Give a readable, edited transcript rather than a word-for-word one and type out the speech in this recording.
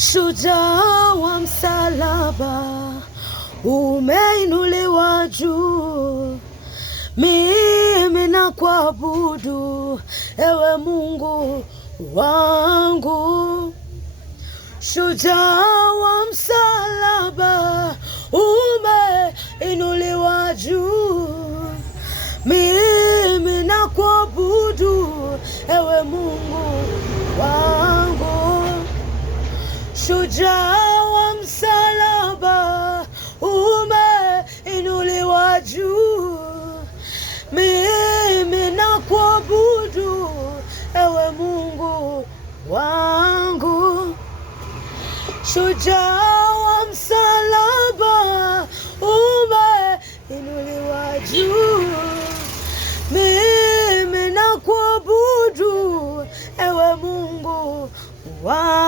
Shujaa wa msalaba umeinuliwa juu, mimi nakuabudu ewe Mungu wangu. Shujaa wa msalaba umeinuliwa juu, mimi nakuabudu ewe Mungu wangu. Shujaa wa msalaba umeinuliwa juu, mimi nakuabudu ewe Mungu wangu. Shujaa wa msalaba umeinuliwa juu, mimi nakuabudu ewe Mungu wangu.